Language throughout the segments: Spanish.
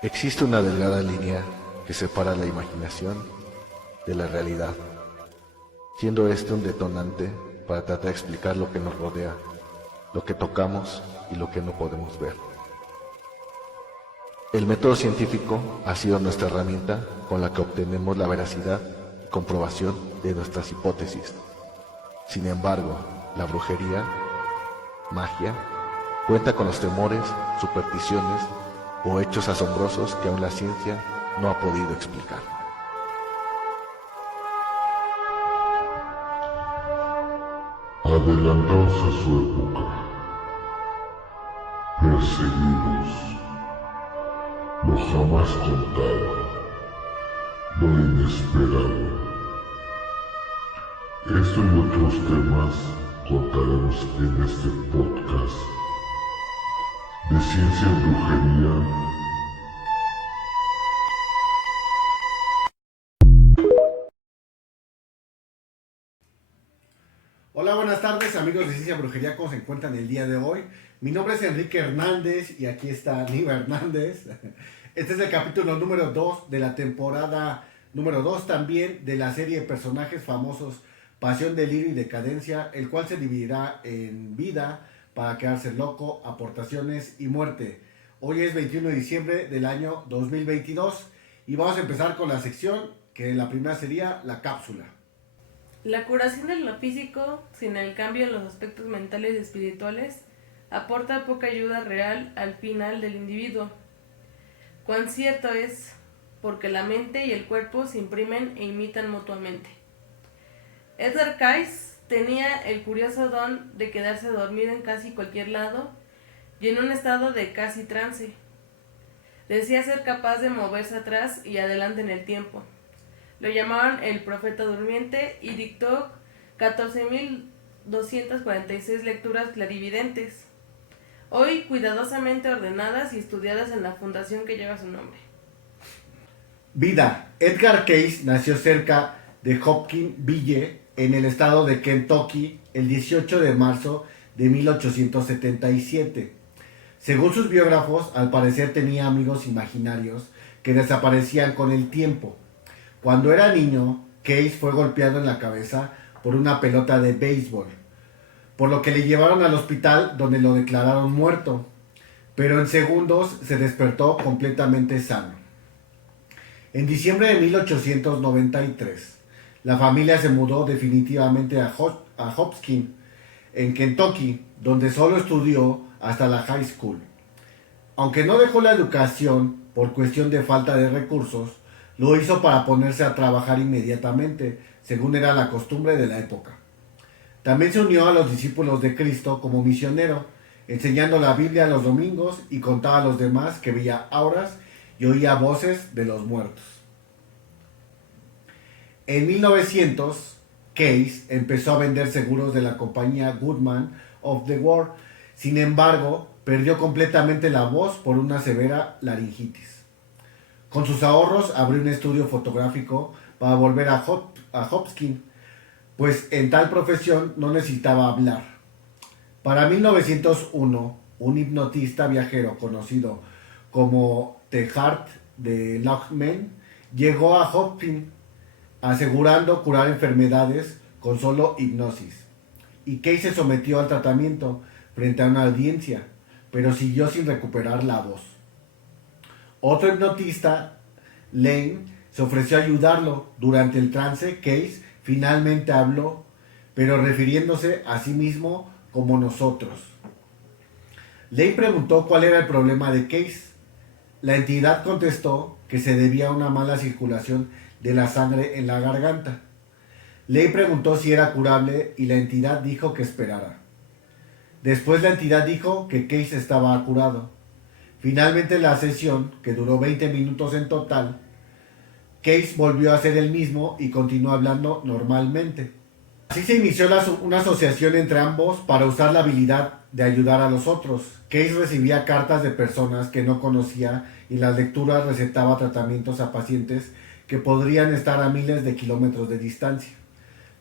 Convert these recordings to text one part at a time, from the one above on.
Existe una delgada línea que separa la imaginación de la realidad, siendo este un detonante para tratar de explicar lo que nos rodea, lo que tocamos y lo que no podemos ver. El método científico ha sido nuestra herramienta con la que obtenemos la veracidad y comprobación de nuestras hipótesis. Sin embargo, la brujería, magia, cuenta con los temores, supersticiones o hechos asombrosos que aún la ciencia no ha podido explicar. Adelantados a su época, perseguidos, lo jamás contado, lo inesperado. Esto y otros temas contaremos en este podcast de ciencia y brujería. Hola, buenas tardes amigos de Ciencia y Brujería, ¿cómo se encuentran el día de hoy? Mi nombre es Enrique Hernández y aquí está Niva Hernández. Este es el capítulo número 2 de la temporada número 2 también de la serie de personajes famosos Pasión, Delirio y Decadencia, el cual se dividirá en vida, para quedarse loco, aportaciones y muerte. Hoy es 21 de diciembre del año 2022 y vamos a empezar con la sección que la primera sería la cápsula. La curación de lo físico, sin el cambio en los aspectos mentales y espirituales, aporta poca ayuda real al final del individuo. Cuán cierto es, porque la mente y el cuerpo se imprimen e imitan mutuamente. Edgar Cayce tenía el curioso don de quedarse dormido en casi cualquier lado y en un estado de casi trance. Decía ser capaz de moverse atrás y adelante en el tiempo. Lo llamaban el profeta durmiente y dictó 14.246 lecturas clarividentes, hoy cuidadosamente ordenadas y estudiadas en la fundación que lleva su nombre. Vida. Edgar Cayce nació cerca de Hopkinsville, en el estado de Kentucky, el 18 de marzo de 1877. Según sus biógrafos, al parecer tenía amigos imaginarios que desaparecían con el tiempo. Cuando era niño, Cayce fue golpeado en la cabeza por una pelota de béisbol, por lo que le llevaron al hospital donde lo declararon muerto, pero en segundos se despertó completamente sano. En diciembre de 1893, la familia se mudó definitivamente a Hopkins, en Kentucky, donde solo estudió hasta la high school. Aunque no dejó la educación por cuestión de falta de recursos, lo hizo para ponerse a trabajar inmediatamente, según era la costumbre de la época. También se unió a los discípulos de Cristo como misionero, enseñando la Biblia los domingos y contaba a los demás que veía auras y oía voces de los muertos. En 1900, Cayce empezó a vender seguros de la compañía Goodman of the World. Sin embargo, perdió completamente la voz por una severa laringitis. Con sus ahorros abrió un estudio fotográfico para volver a Hopkins, pues en tal profesión no necesitaba hablar. Para 1901, un hipnotista viajero conocido como The Heart de Lockman llegó a Hopkins asegurando curar enfermedades con solo hipnosis. Y Cayce se sometió al tratamiento frente a una audiencia, pero siguió sin recuperar la voz. Otro hipnotista, Lane, se ofreció a ayudarlo. Durante el trance, Cayce finalmente habló, pero refiriéndose a sí mismo como nosotros. Lane preguntó cuál era el problema de Cayce. La entidad contestó que se debía a una mala circulación de la sangre en la garganta. Lane preguntó si era curable y la entidad dijo que esperara. Después la entidad dijo que Cayce estaba curado. Finalmente la sesión, que duró 20 minutos en total, Cayce volvió a ser el mismo y continuó hablando normalmente. Así se inició una asociación entre ambos para usar la habilidad de ayudar a los otros. Cayce recibía cartas de personas que no conocía y las lecturas recetaba tratamientos a pacientes que podrían estar a miles de kilómetros de distancia.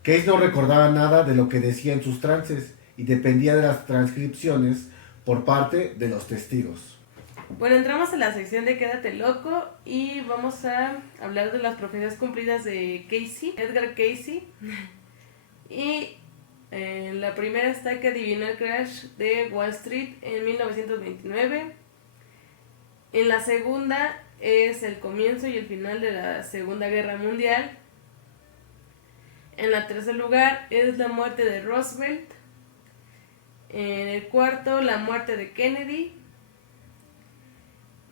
Cayce no recordaba nada de lo que decía en sus trances y dependía de las transcripciones por parte de los testigos. Bueno, entramos en la sección de Quédate Loco y vamos a hablar de las profecías cumplidas de Casey, Edgar Casey. Y la primera está que adivinó el crash de Wall Street en 1929. En la segunda es el comienzo y el final de la Segunda Guerra Mundial. En el tercer lugar es la muerte de Roosevelt. En el cuarto, la muerte de Kennedy.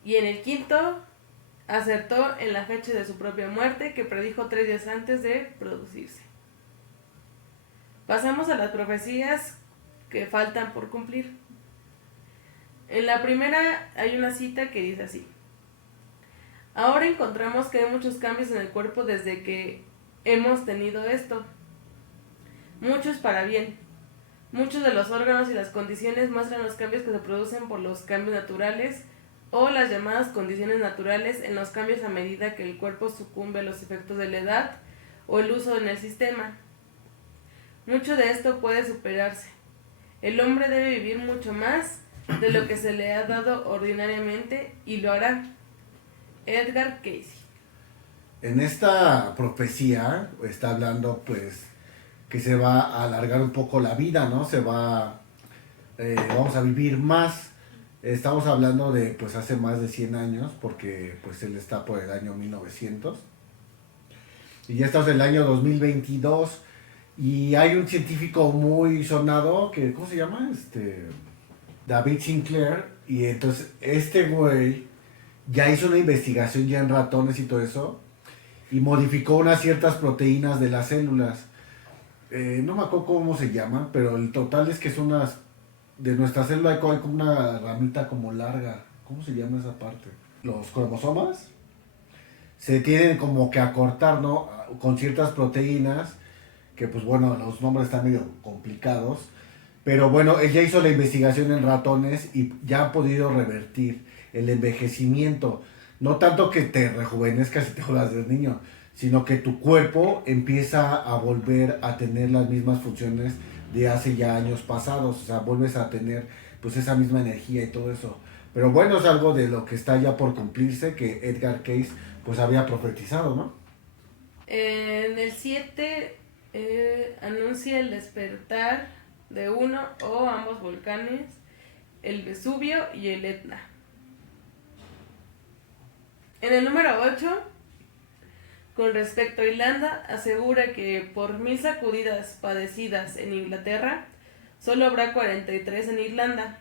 Y en el quinto, acertó en la fecha de su propia muerte, que predijo 3 días antes de producirse. Pasamos a las profecías que faltan por cumplir. En la primera hay una cita que dice así: ahora encontramos que hay muchos cambios en el cuerpo desde que hemos tenido esto. Muchos para bien. Muchos de los órganos y las condiciones muestran los cambios que se producen por los cambios naturales o las llamadas condiciones naturales en los cambios a medida que el cuerpo sucumbe a los efectos de la edad o el uso en el sistema. Mucho de esto puede superarse. El hombre debe vivir mucho más de lo que se le ha dado ordinariamente y lo hará. Edgar Casey. En esta profecía está hablando pues que se va a alargar un poco la vida, ¿no? Vamos a vivir más. Estamos hablando de pues hace más de 100 años, porque pues él está por el año 1900. Y ya estamos en el año 2022 y hay un científico muy sonado que, ¿cómo se llama? David Sinclair. Y entonces este güey ya hizo una investigación ya en ratones y todo eso y modificó unas ciertas proteínas de las células. No me acuerdo cómo se llaman, pero el total es que son unas... De nuestra célula hay como una ramita como larga. ¿Cómo se llama esa parte? Los cromosomas se tienen como que acortar, ¿no? Con ciertas proteínas, que pues bueno, los nombres están medio complicados. Pero bueno, él ya hizo la investigación en ratones y ya ha podido revertir el envejecimiento. No tanto que te rejuvenezcas y te vuelvas de niño, sino que tu cuerpo empieza a volver a tener las mismas funciones de hace ya años pasados. O sea, vuelves a tener pues esa misma energía y todo eso. Pero bueno, es algo de lo que está ya por cumplirse, que Edgar Cayce pues había profetizado, ¿no? En el 7 anuncia el despertar de uno o ambos volcanes, el Vesubio y el Etna. En el número 8, con respecto a Irlanda, asegura que por 1000 sacudidas padecidas en Inglaterra, solo habrá 43 en Irlanda.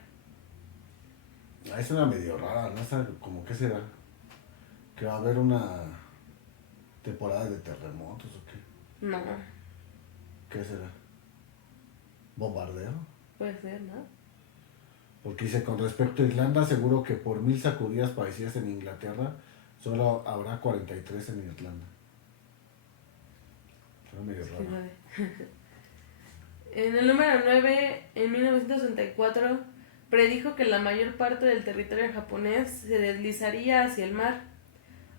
Es una medio rara, ¿no? Esa, como que será, que va a haber una temporada de terremotos o qué. No, ¿Qué será? ¿Bombardeo? puede ser, ¿no? Porque dice, con respecto a Irlanda, seguro que por 1000 sacudidas padecidas en Inglaterra, solo habrá 43 en Irlanda. Suena medio raro. En el número 9, en 1964, predijo que la mayor parte del territorio japonés se deslizaría hacia el mar.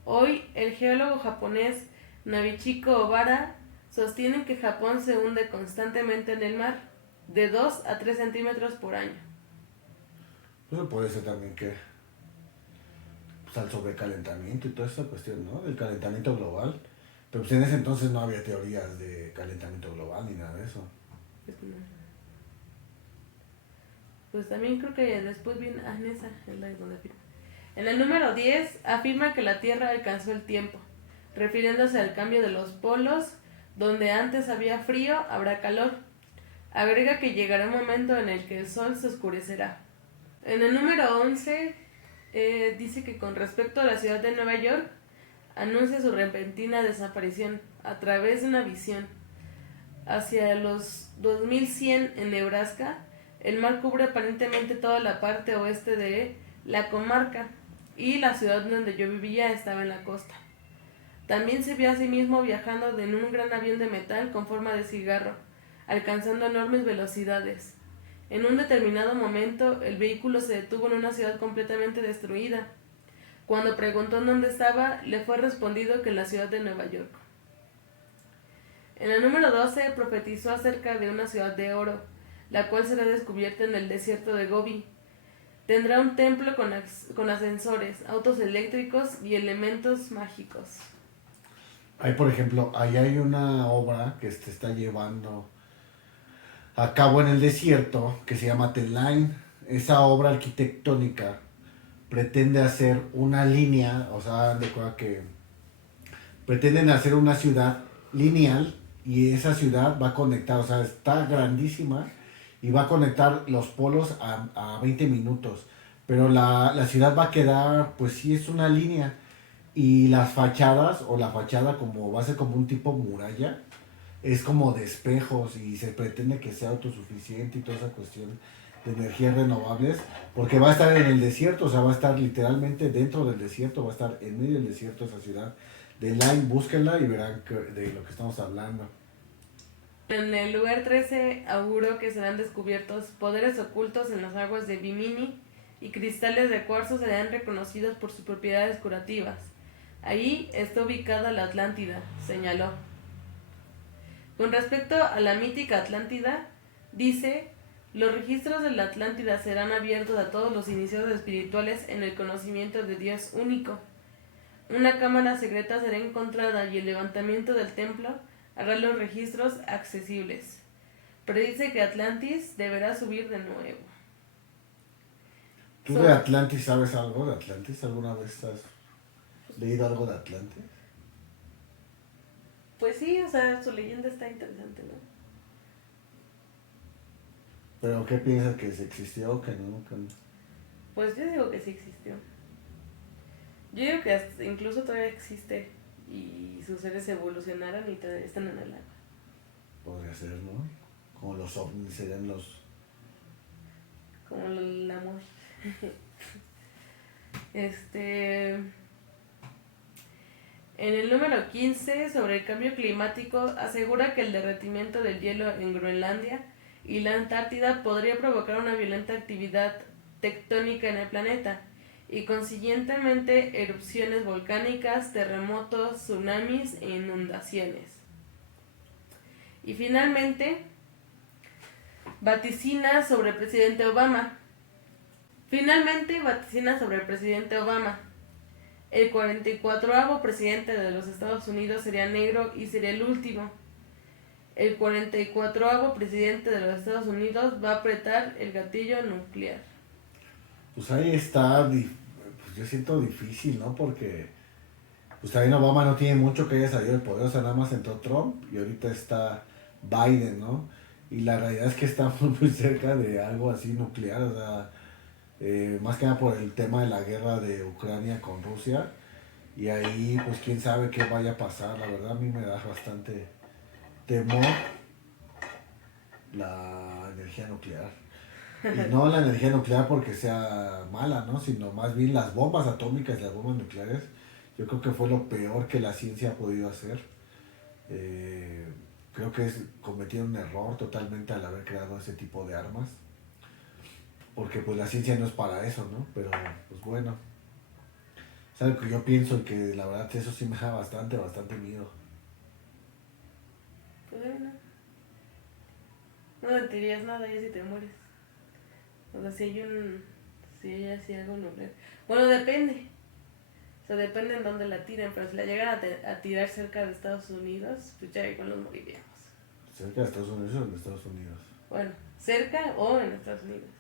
Hoy, el geólogo japonés Nobuchiko Obara sostiene que Japón se hunde constantemente en el mar, de 2 a 3 centímetros por año. Eso puede ser también que pues, al sobrecalentamiento y toda esa cuestión, ¿no? Del calentamiento global. Pero pues en ese entonces no había teorías de calentamiento global ni nada de eso. Pues también creo que después viene esa es la donde afirma. En el número 10 afirma que la Tierra alcanzó el tiempo, refiriéndose al cambio de los polos, donde antes había frío, habrá calor. Agrega que llegará un momento en el que el sol se oscurecerá. En el número 11 dice que con respecto a la ciudad de Nueva York, anuncia su repentina desaparición a través de una visión. Hacia los 2100 en Nebraska, el mar cubre aparentemente toda la parte oeste de la comarca y la ciudad donde yo vivía estaba en la costa. También se vio a sí mismo viajando en un gran avión de metal con forma de cigarro, alcanzando enormes velocidades. En un determinado momento, el vehículo se detuvo en una ciudad completamente destruida. Cuando preguntó en dónde estaba, le fue respondido que en la ciudad de Nueva York. En el número 12 profetizó acerca de una ciudad de oro, la cual será descubierta en el desierto de Gobi. Tendrá un templo con ascensores, autos eléctricos y elementos mágicos. Hay, por ejemplo, ahí hay una obra que se está llevando a cabo en el desierto que se llama The Line. Esa obra arquitectónica pretende hacer una línea, o sea, de acuerdo que pretenden hacer una ciudad lineal y esa ciudad va a conectar, o sea, está grandísima y va a conectar los polos a 20 minutos. Pero la ciudad va a quedar, pues sí, es una línea. Y las fachadas, o la fachada como va a ser como un tipo muralla, es como de espejos y se pretende que sea autosuficiente y toda esa cuestión de energías renovables, porque va a estar en el desierto, o sea, va a estar literalmente dentro del desierto, va a estar en medio del desierto esa ciudad. De Line, búsquenla y verán de lo que estamos hablando. En el lugar 13 auguro que serán descubiertos poderes ocultos en las aguas de Bimini y cristales de cuarzo serán reconocidos por sus propiedades curativas. Ahí está ubicada la Atlántida, señaló. Con respecto a la mítica Atlántida, dice, los registros de la Atlántida serán abiertos a todos los iniciados espirituales en el conocimiento de Dios único. Una cámara secreta será encontrada y el levantamiento del templo hará los registros accesibles. Predice que Atlantis deberá subir de nuevo. ¿Tú de Atlantis sabes algo de Atlantis? ¿Alguna vez has leído algo de Atlantis? Pues sí, o sea, su leyenda está interesante, ¿no? ¿Pero qué piensas, que se existió o que no? Pues yo digo que sí existió. Yo digo que incluso todavía existe y sus seres evolucionaron y todavía están en el agua. Podría ser, ¿no? Como los ovnis serían los... Como el amor. En el número 15, sobre el cambio climático, asegura que el derretimiento del hielo en Groenlandia y la Antártida podría provocar una violenta actividad tectónica en el planeta y consiguientemente erupciones volcánicas, terremotos, tsunamis e inundaciones. Y finalmente, vaticina sobre el presidente Obama. El 44º presidente de los Estados Unidos sería negro y sería el último. El 44º presidente de los Estados Unidos va a apretar el gatillo nuclear. Pues ahí está, pues yo siento difícil, ¿no? Porque pues también Obama no tiene mucho que haya salido del poder, o sea, nada más entró Trump y ahorita está Biden, ¿no? Y la realidad es que estamos muy cerca de algo así nuclear, o sea, más que nada por el tema de la guerra de Ucrania con Rusia, y ahí pues quién sabe qué vaya a pasar. La verdad a mí me da bastante temor la energía nuclear, y no la energía nuclear porque sea mala, ¿no? Sino más bien las bombas atómicas y las bombas nucleares. Yo creo que fue lo peor que la ciencia ha podido hacer. Creo que cometieron un error totalmente al haber creado ese tipo de armas, porque pues la ciencia no es para eso, ¿no? Pero pues bueno, es algo que yo pienso y que la verdad eso sí me da bastante miedo. Pues bueno, no sentirías nada ya si te mueres. O sea, si hay así algo nuclear. Bueno, depende. O sea, depende en dónde la tiren, pero si la llegan a tirar cerca de Estados Unidos, pues ya igual nos moriríamos. ¿Cerca de Estados Unidos o en Estados Unidos? Bueno, cerca o en Estados Unidos.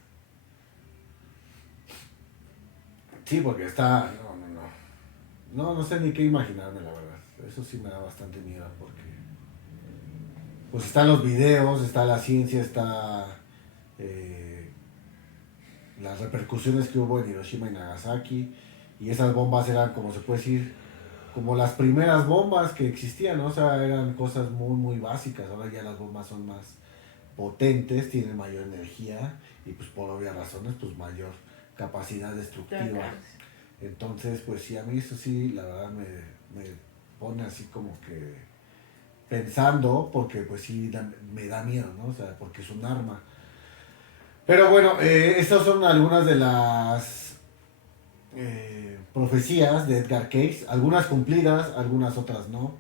Sí, porque está... No sé ni qué imaginarme, la verdad. Eso sí me da bastante miedo porque... Pues están los videos, está la ciencia, está... las repercusiones que hubo en Hiroshima y Nagasaki. Y esas bombas eran, como se puede decir, como las primeras bombas que existían, ¿no? O sea, eran cosas muy básicas. Ahora ya las bombas son más potentes, tienen mayor energía y pues por obvias razones, pues mayor capacidad destructiva. Entonces, pues sí, a mí eso sí, la verdad me pone así como que pensando, porque pues sí me da miedo, ¿no? O sea, porque es un arma. Pero bueno, estas son algunas de las profecías de Edgar Cayce, algunas cumplidas, algunas otras no.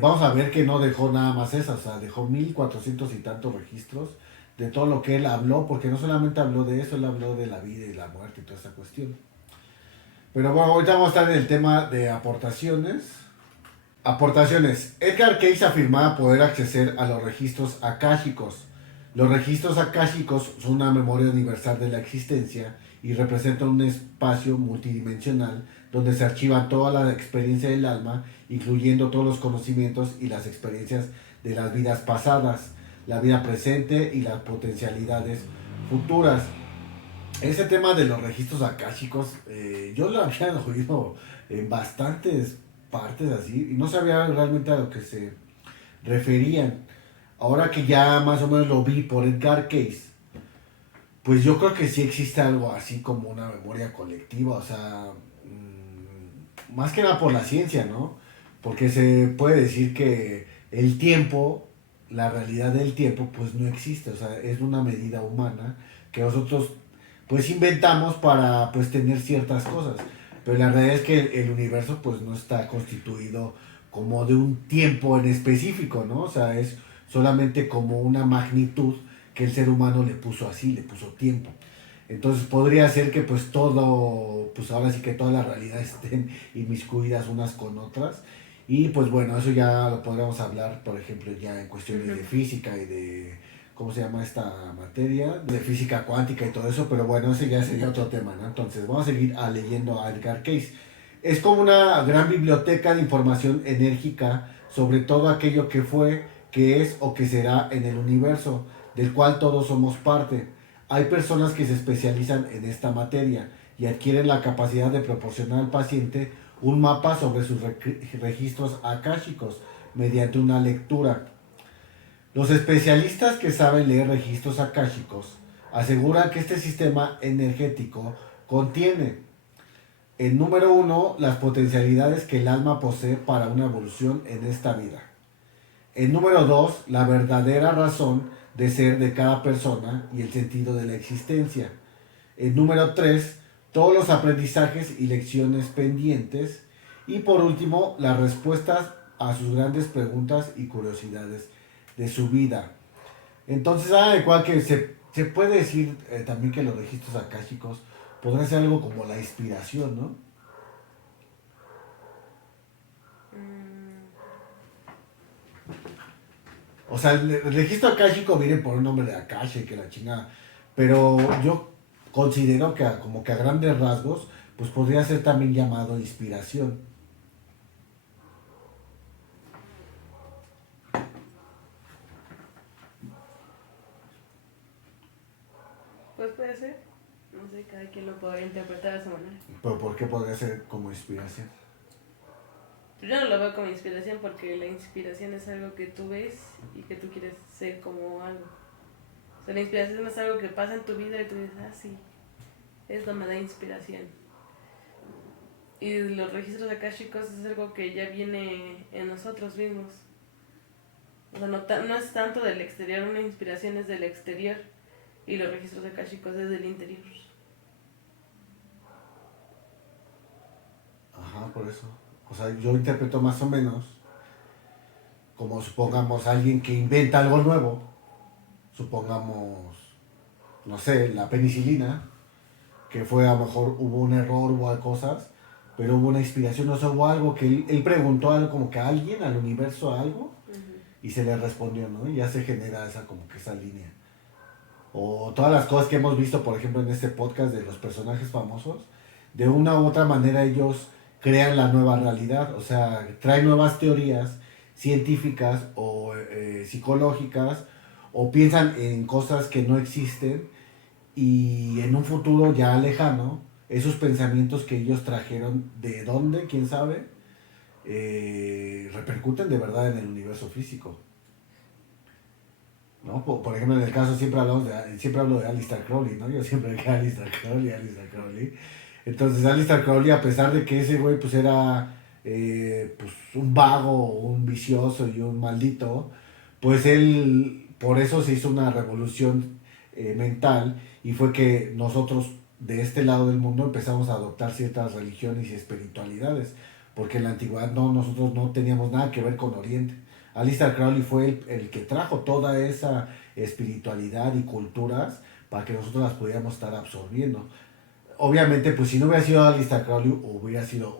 Vamos a ver que no dejó nada más esas, o sea, dejó 1400 y tantos registros de todo lo que él habló, porque no solamente habló de eso, él habló de la vida y la muerte y toda esa cuestión. Pero bueno, ahorita vamos a estar en el tema de aportaciones. Aportaciones. Edgar Cayce afirmaba poder acceder a los registros akáshicos. Los registros akáshicos son una memoria universal de la existencia y representan un espacio multidimensional donde se archiva toda la experiencia del alma, incluyendo todos los conocimientos y las experiencias de las vidas pasadas, la vida presente y las potencialidades futuras. Ese tema de los registros akáshicos, yo lo había oído en bastantes partes así y no sabía realmente a lo que se referían. Ahora que ya más o menos lo vi por Edgar Cayce, pues yo creo que sí existe algo así como una memoria colectiva, o sea, más que nada por la ciencia, ¿no? Porque se puede decir que el tiempo, la realidad del tiempo, pues no existe, o sea, es una medida humana que nosotros pues inventamos para pues tener ciertas cosas. Pero la realidad es que el universo pues no está constituido como de un tiempo en específico, ¿no? O sea, es solamente como una magnitud que el ser humano le puso así, le puso tiempo. Entonces podría ser que pues todo, pues ahora sí que todas las realidades estén inmiscuidas unas con otras. Y pues bueno, eso ya lo podríamos hablar, por ejemplo, ya en cuestiones de física y de, ¿cómo se llama esta materia? De física cuántica y todo eso, pero bueno, ese ya sería otro tema, ¿no? Entonces, vamos a seguir leyendo a Edgar Cayce. Es como una gran biblioteca de información enérgica sobre todo aquello que fue, que es o que será en el universo, del cual todos somos parte. Hay personas que se especializan en esta materia y adquieren la capacidad de proporcionar al paciente un mapa sobre sus registros akáshicos mediante una lectura. Los especialistas que saben leer registros akáshicos aseguran que este sistema energético contiene, en número 1, las potencialidades que el alma posee para una evolución en esta vida. En número 2, la verdadera razón de ser de cada persona y el sentido de la existencia. En número 3, todos los aprendizajes y lecciones pendientes. Y por último, las respuestas a sus grandes preguntas y curiosidades de su vida. Entonces, igual que se puede decir también que los registros akáshicos podrían ser algo como la inspiración, ¿no? O sea, el registro akáshico viene por un nombre de Akasha, que la chingada. Pero yo considero que como que a grandes rasgos, pues podría ser también llamado inspiración. Pues puede ser. No sé, cada quien lo podría interpretar de su manera. Pero ¿por qué podría ser como inspiración? Yo no lo veo como inspiración porque la inspiración es algo que tú ves y que tú quieres ser como algo. O sea, la inspiración es algo que pasa en tu vida y tú dices, sí, esto me da inspiración. Y los registros akáshicos es algo que ya viene en nosotros mismos. O sea, no es tanto del exterior, una inspiración es del exterior y los registros akáshicos es del interior. Ajá, por eso. O sea, yo interpreto más o menos como supongamos alguien que inventa algo nuevo, supongamos, no sé, la penicilina, que fue a lo mejor hubo un error, hubo cosas, pero hubo una inspiración, o sea, hubo algo que él preguntó algo como que a alguien, al universo algo, y se le respondió, ¿no? Y ya se genera esa como que esa línea. O todas las cosas que hemos visto, por ejemplo, en este podcast de los personajes famosos, de una u otra manera ellos crean la nueva realidad, o sea, traen nuevas teorías científicas o psicológicas, o piensan en cosas que no existen, y en un futuro ya lejano, esos pensamientos que ellos trajeron, ¿de dónde? ¿Quién sabe? Repercuten de verdad en el universo físico. ¿No? Por ejemplo, en el caso siempre hablo de Aleister Crowley, ¿no? Yo siempre dije Aleister Crowley. Entonces Aleister Crowley, a pesar de que ese güey pues era pues un vago, un vicioso y un maldito, pues él por eso se hizo una revolución mental, y fue que nosotros de este lado del mundo empezamos a adoptar ciertas religiones y espiritualidades, porque en la antigüedad nosotros no teníamos nada que ver con Oriente. Aleister Crowley fue el que trajo toda esa espiritualidad y culturas para que nosotros las pudiéramos estar absorbiendo. Obviamente, pues si no hubiera sido Aleister Crowley, hubiera sido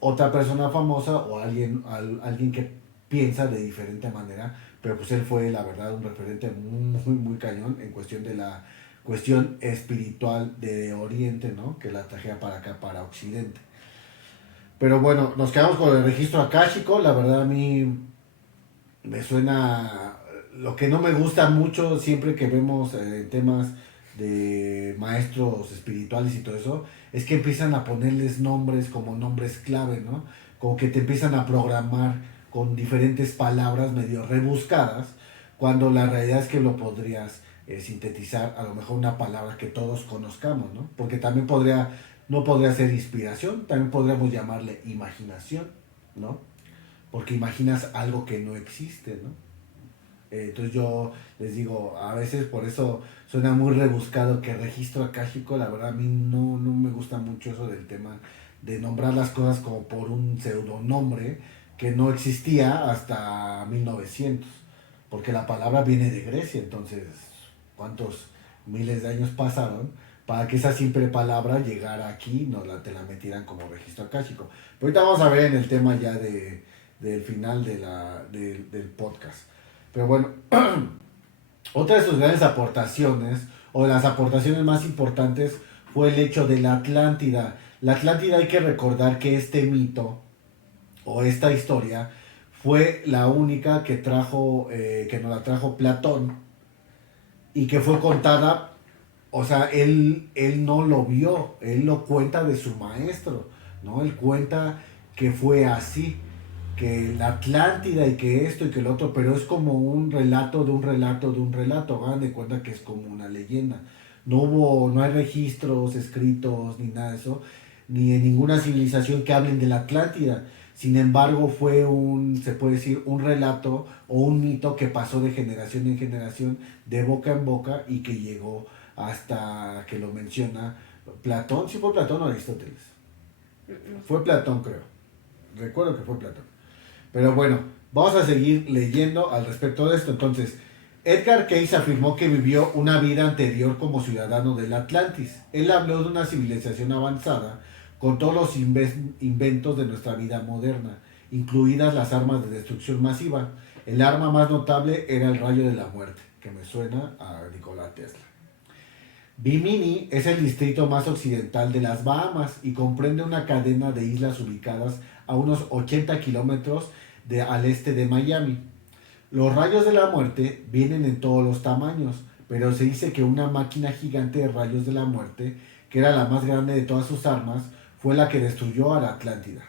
otra persona famosa o alguien que piensa de diferente manera, pero pues él fue, la verdad, un referente muy cañón en cuestión de la cuestión espiritual de Oriente, ¿no? Que la trajera para acá, para Occidente. Pero bueno, nos quedamos con el registro akáshico. La verdad a mí me suena... Lo que no me gusta mucho siempre que vemos temas de maestros espirituales y todo eso, es que empiezan a ponerles nombres como nombres clave, ¿no? Como que te empiezan a programar con diferentes palabras medio rebuscadas, cuando la realidad es que lo podrías sintetizar a lo mejor una palabra que todos conozcamos, ¿no? Porque también no podría ser inspiración, también podríamos llamarle imaginación, ¿no? Porque imaginas algo que no existe, ¿no? Entonces yo les digo, a veces por eso suena muy rebuscado que registro akáshico. La verdad a mí no me gusta mucho eso del tema de nombrar las cosas como por un pseudonombre que no existía hasta 1900, porque la palabra viene de Grecia. Entonces, ¿cuántos miles de años pasaron para que esa simple palabra llegara aquí y te la metieran como registro akáshico? Pero ahorita vamos a ver en el tema ya del final del podcast. Pero bueno, otra de sus grandes aportaciones, o de las aportaciones más importantes, fue el hecho de la Atlántida. La Atlántida, hay que recordar que este mito, o esta historia, fue la única que nos la trajo Platón, y que fue contada, o sea, él no lo vio, él lo cuenta de su maestro, ¿no? Él cuenta que fue así, que la Atlántida y que esto y que lo otro, pero es como un relato de un relato de un relato. Hagan de cuenta que es como una leyenda. No hay registros escritos ni nada de eso, ni en ninguna civilización que hablen de la Atlántida. Sin embargo, fue se puede decir, un relato o un mito que pasó de generación en generación, de boca en boca, y que llegó hasta que lo menciona Platón. ¿Sí fue Platón o Aristóteles? Fue Platón, creo. Recuerdo que fue Platón. Pero bueno, vamos a seguir leyendo al respecto de esto. Entonces, Edgar Cayce afirmó que vivió una vida anterior como ciudadano del Atlantis. Él habló de una civilización avanzada con todos los inventos de nuestra vida moderna, incluidas las armas de destrucción masiva. El arma más notable era el rayo de la muerte, que me suena a Nikola Tesla. Bimini es el distrito más occidental de las Bahamas y comprende una cadena de islas ubicadas a unos 80 kilómetros al este de Miami. Los rayos de la muerte vienen en todos los tamaños, pero se dice que una máquina gigante de rayos de la muerte, que era la más grande de todas sus armas, fue la que destruyó a la Atlántida.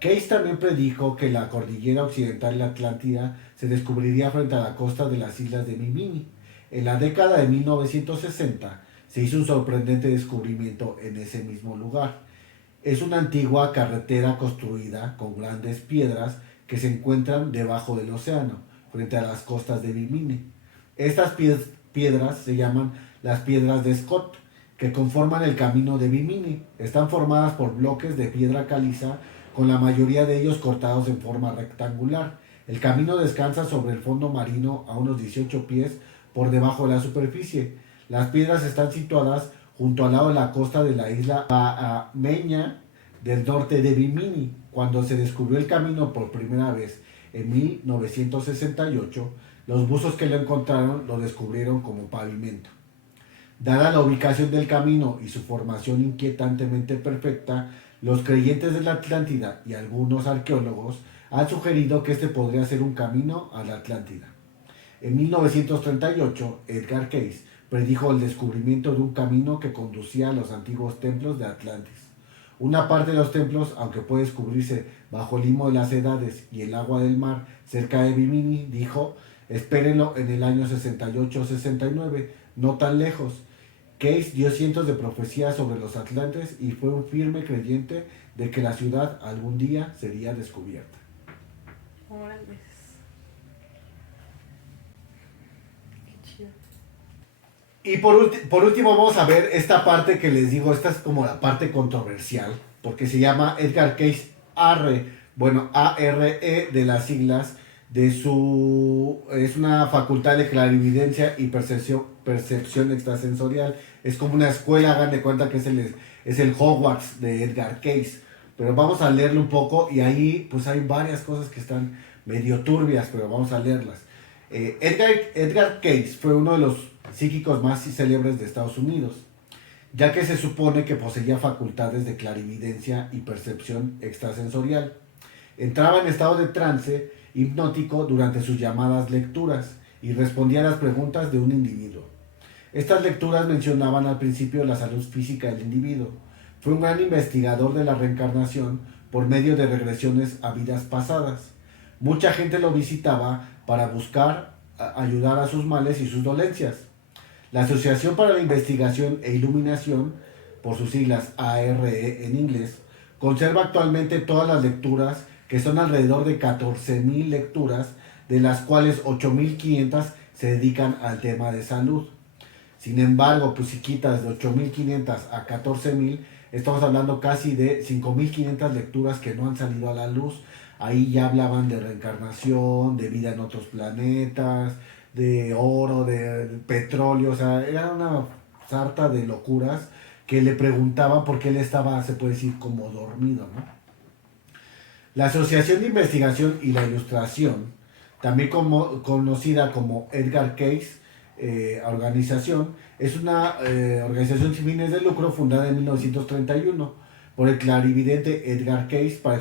Cayce también predijo que la cordillera occidental de la Atlántida se descubriría frente a la costa de las islas de Bimini. En la década de 1960 se hizo un sorprendente descubrimiento en ese mismo lugar. Es una antigua carretera construida con grandes piedras que se encuentran debajo del océano, frente a las costas de Bimini. Estas piedras se llaman las piedras de Scott, que conforman el camino de Bimini. Están formadas por bloques de piedra caliza, con la mayoría de ellos cortados en forma rectangular. El camino descansa sobre el fondo marino a unos 18 pies por debajo de la superficie. Las piedras están situadas junto al lado de la costa de la isla Baameña del norte de Bimini. Cuando se descubrió el camino por primera vez en 1968, los buzos que lo encontraron lo descubrieron como pavimento. Dada la ubicación del camino y su formación inquietantemente perfecta, los creyentes de la Atlántida y algunos arqueólogos han sugerido que este podría ser un camino a la Atlántida. En 1938, Edgar Cayce predijo el descubrimiento de un camino que conducía a los antiguos templos de Atlantis. Una parte de los templos, aunque puede descubrirse bajo el limo de las edades y el agua del mar cerca de Bimini, dijo, espérenlo en el año 68 o 69, no tan lejos. Cayce dio cientos de profecías sobre los atlantes y fue un firme creyente de que la ciudad algún día sería descubierta. Órale. Qué chido. Y por último vamos a ver esta parte que les digo, esta es como la parte controversial, porque se llama Edgar Cayce Arre Bueno, ARE de las siglas de su... Es una facultad de clarividencia y percepción extrasensorial. Es como una escuela, hagan de cuenta que es el Hogwarts de Edgar Cayce. Pero vamos a leerlo un poco y ahí pues hay varias cosas que están medio turbias, pero vamos a leerlas. Edgar Cayce fue uno de los psíquicos más célebres de Estados Unidos, ya que se supone que poseía facultades de clarividencia y percepción extrasensorial. Entraba en estado de trance hipnótico durante sus llamadas lecturas y respondía a las preguntas de un individuo. Estas lecturas mencionaban al principio la salud física del individuo. Fue un gran investigador de la reencarnación por medio de regresiones a vidas pasadas. Mucha gente lo visitaba para buscar ayudar a sus males y sus dolencias. La Asociación para la Investigación e Iluminación, por sus siglas ARE en inglés, conserva actualmente todas las lecturas, que son alrededor de 14.000 lecturas, de las cuales 8.500 se dedican al tema de salud. Sin embargo, pues si quitas de 8.500 a 14.000, estamos hablando casi de 5.500 lecturas que no han salido a la luz. Ahí ya hablaban de reencarnación, de vida en otros planetas, de oro, de petróleo, o sea, era una sarta de locuras que le preguntaban por qué él estaba, se puede decir, como dormido, ¿no? La Asociación de Investigación y la Ilustración, también conocida como Edgar Cayce Organización, es una organización sin fines de lucro fundada en 1931 por el clarividente Edgar Cayce para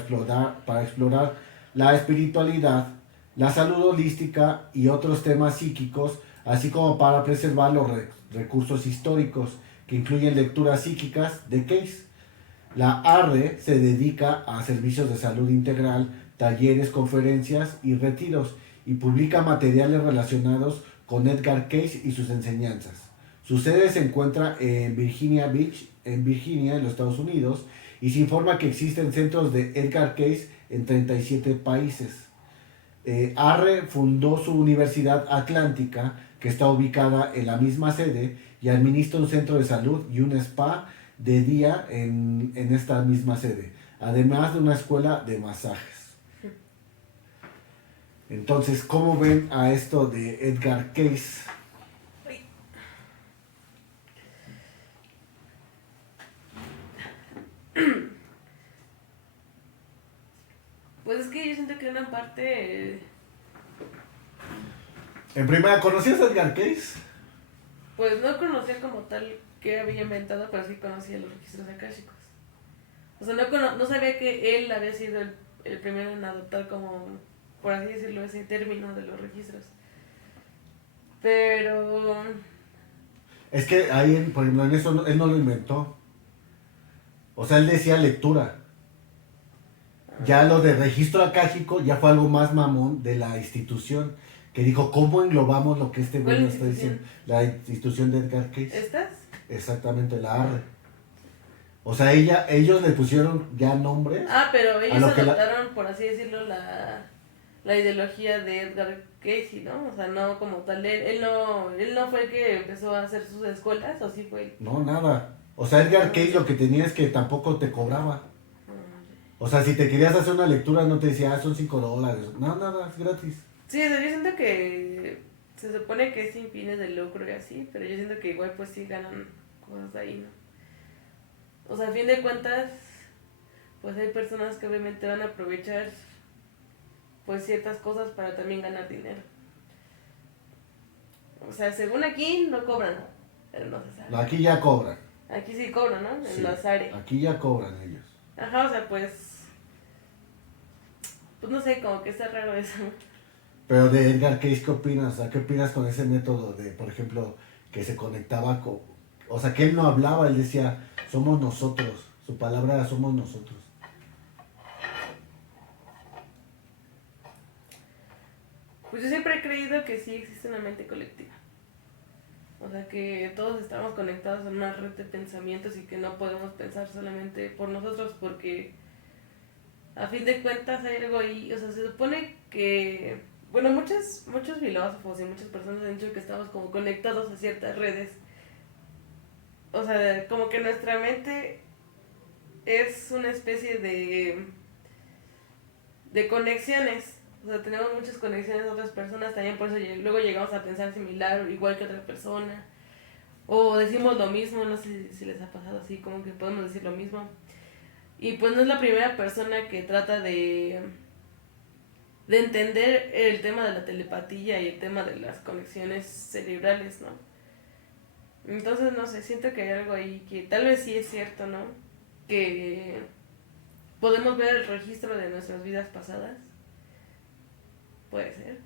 explorar la espiritualidad, la salud holística y otros temas psíquicos, así como para preservar los recursos históricos, que incluyen lecturas psíquicas de Cayce. La ARRE se dedica a servicios de salud integral, talleres, conferencias y retiros, y publica materiales relacionados con Edgar Cayce y sus enseñanzas. Su sede se encuentra en Virginia Beach, en Virginia, en los Estados Unidos, y se informa que existen centros de Edgar Cayce en 37 países. Arre fundó su Universidad Atlántica, que está ubicada en la misma sede, y administra un centro de salud y un spa de día en esta misma sede, además de una escuela de masajes. Entonces, ¿cómo ven a esto de Edgar Cayce? Pues es que yo siento que una parte, En primera, ¿conocías a Edgar Cayce? pues no conocía como tal que había inventado, pero sí conocía los registros akáshicos. O sea, no sabía que él había sido el primero en adoptar como, por así decirlo, ese término de los registros. Pero Es que ahí, por ejemplo, en eso él no lo inventó. O sea, él decía lectura. Ya lo de registro akáshico ya fue algo más mamón de la institución, que dijo, ¿cómo englobamos lo que este güey ¿cuál nos está diciendo? La institución de Edgar Cayce. ¿estas? Exactamente, la ARRE. O sea, ellos le pusieron ya nombres. Ah, pero ellos lo que adoptaron, por así decirlo, la ideología de Edgar Cayce, ¿no? O sea, no como tal, él no fue el que empezó a hacer sus escuelas, ¿o sí fue él? No, nada. O sea, Edgar Cayce lo que tenía es que tampoco te cobraba. O sea, si te querías hacer una lectura no te decía, son $5. No, nada, es gratis. Sí, o sea, yo siento que se supone que es sin fines de lucro y así, pero yo siento que igual pues sí ganan cosas ahí, ¿no? O sea, a fin de cuentas, pues hay personas que obviamente van a aprovechar pues ciertas cosas para también ganar dinero. O sea, según aquí no cobran, pero no se sabe. Aquí ya cobran. Aquí sí cobran, ¿no? En Sí, las áreas. aquí ya cobran ellos. Ajá, o sea, pues no sé, como que está raro eso. Pero de Edgar Cayce, ¿qué opinas? O sea, ¿qué opinas con ese método de, por ejemplo, que se conectaba con... O sea, que él no hablaba, él decía, somos nosotros. Su palabra era somos nosotros. Pues yo siempre he creído que sí existe una mente colectiva. O sea, que todos estamos conectados en una red de pensamientos y que no podemos pensar solamente por nosotros porque a fin de cuentas hay algo ahí. O sea, se supone que, bueno, muchos filósofos y muchas personas han dicho que estamos como conectados a ciertas redes. O sea, como que nuestra mente es una especie de conexiones. O sea, tenemos muchas conexiones a otras personas, también por eso luego llegamos a pensar similar, igual que otra persona. O decimos lo mismo, no sé si les ha pasado así, como que podemos decir lo mismo. Y pues no es la primera persona que trata de entender el tema de la telepatía y el tema de las conexiones cerebrales, ¿no? Entonces, no sé, siento que hay algo ahí que tal vez sí es cierto, ¿no? Que podemos ver el registro de nuestras vidas pasadas. Puede ser.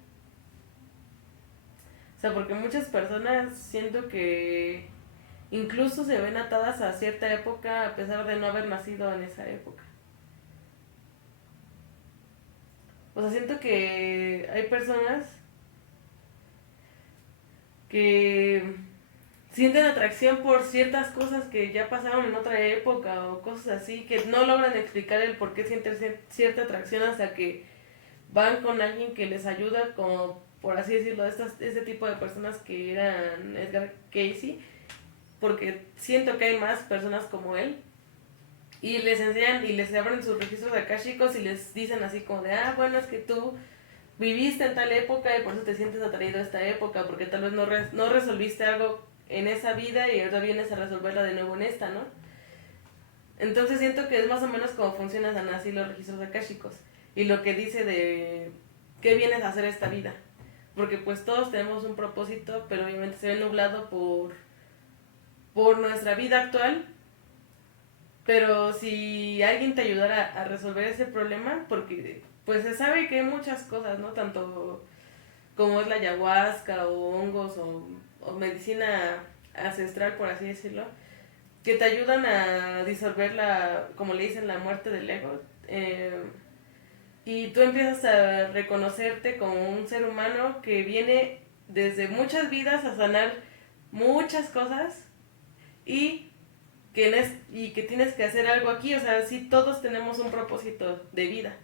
O sea, porque muchas personas siento que incluso se ven atadas a cierta época a pesar de no haber nacido en esa época. O sea, siento que hay personas que sienten atracción por ciertas cosas que ya pasaron en otra época o cosas así, que no logran explicar el por qué sienten cierta atracción hasta que van con alguien que les ayuda, como por así decirlo, este tipo de personas que eran Edgar Cayce, porque siento que hay más personas como él, y les enseñan y les abren sus registros akáshicos y les dicen así como de, bueno, es que tú viviste en tal época y por eso te sientes atraído a esta época, porque tal vez no resolviste algo en esa vida y ahora vienes a resolverla de nuevo en esta, ¿no? Entonces siento que es más o menos como funcionan así los registros akáshicos y lo que dice de qué vienes a hacer esta vida, porque pues todos tenemos un propósito, pero obviamente se ve nublado por nuestra vida actual. Pero si alguien te ayudara a resolver ese problema, porque pues se sabe que hay muchas cosas, ¿no? Tanto como es la ayahuasca o hongos o medicina ancestral, por así decirlo, que te ayudan a disolver como le dicen, la muerte del ego. Y tú empiezas a reconocerte como un ser humano que viene desde muchas vidas a sanar muchas cosas y que tienes que hacer algo aquí. O sea, sí, todos tenemos un propósito de vida.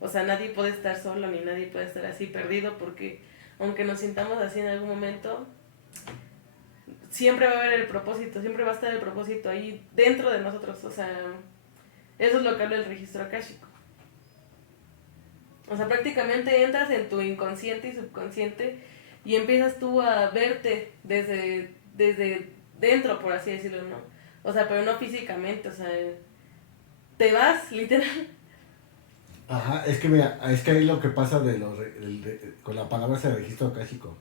O sea, nadie puede estar solo ni nadie puede estar así perdido, porque aunque nos sintamos así en algún momento, siempre va a haber el propósito, siempre va a estar el propósito ahí dentro de nosotros. O sea, eso es lo que habla el registro akáshico. O sea, prácticamente entras en tu inconsciente y subconsciente y empiezas tú a verte desde dentro, por así decirlo, ¿no? O sea, pero no físicamente, o sea, te vas, literal. Ajá, es que mira, es que ahí lo que pasa con la palabra ese registro akáshico.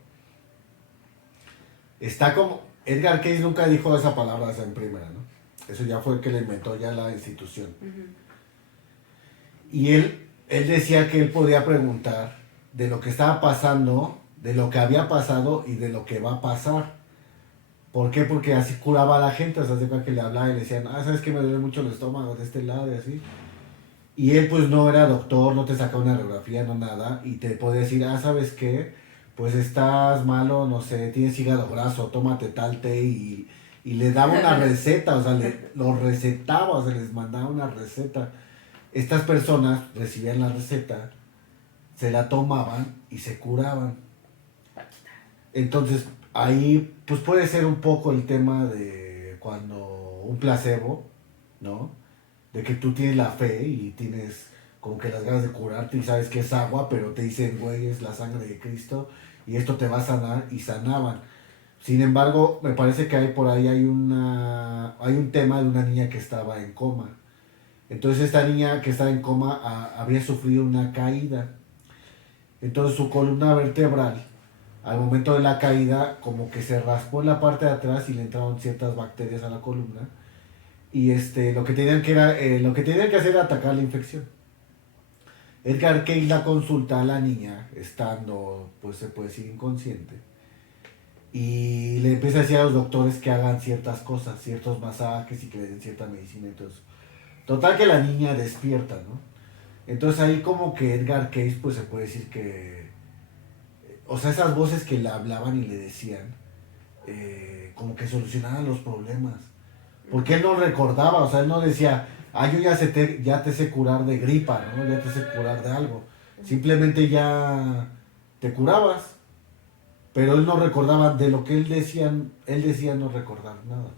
Está como, Edgar Cayce nunca dijo esa palabra, o sea, en primera, ¿no? Eso ya fue el que le inventó ya la institución. Uh-huh. Y él decía que él podía preguntar de lo que estaba pasando, de lo que había pasado y de lo que va a pasar. ¿Por qué? Porque así curaba a la gente, o sea, de que le hablaba y le decían, ¿sabes qué? Me duele mucho el estómago de este lado y así. Y él pues no era doctor, no te sacaba una radiografía, no nada, y te podía decir, ¿sabes qué? Pues estás malo, no sé, tienes hígado graso, tómate tal té y le daba una receta, o sea, lo recetaba, o sea, les mandaba una receta. Estas personas recibían la receta, se la tomaban y se curaban. Entonces, ahí pues puede ser un poco el tema de cuando un placebo, ¿no? De que tú tienes la fe y tienes como que las ganas de curarte y sabes que es agua, pero te dicen, güey, es la sangre de Cristo y esto te va a sanar, y sanaban. Sin embargo, me parece que por ahí hay un tema de una niña que estaba en coma. Entonces esta niña que estaba en coma había sufrido una caída. Entonces su columna vertebral, al momento de la caída, como que se raspó en la parte de atrás y le entraron ciertas bacterias a la columna. Y lo que tenían que hacer era atacar la infección. Edgar Cayce la consulta a la niña, estando, pues se puede decir, inconsciente. Y le empieza a decir a los doctores que hagan ciertas cosas, ciertos masajes y que le den cierta medicina y todo eso. Total que la niña despierta, ¿no? Entonces ahí como que Edgar Cayce, pues se puede decir que... O sea, esas voces que le hablaban y le decían, como que solucionaban los problemas. Porque él no recordaba, o sea, él no decía, yo ya te sé curar de gripa, ¿no? Ya te sé curar de algo. Simplemente ya te curabas. Pero él no recordaba de lo que él decía no recordar nada.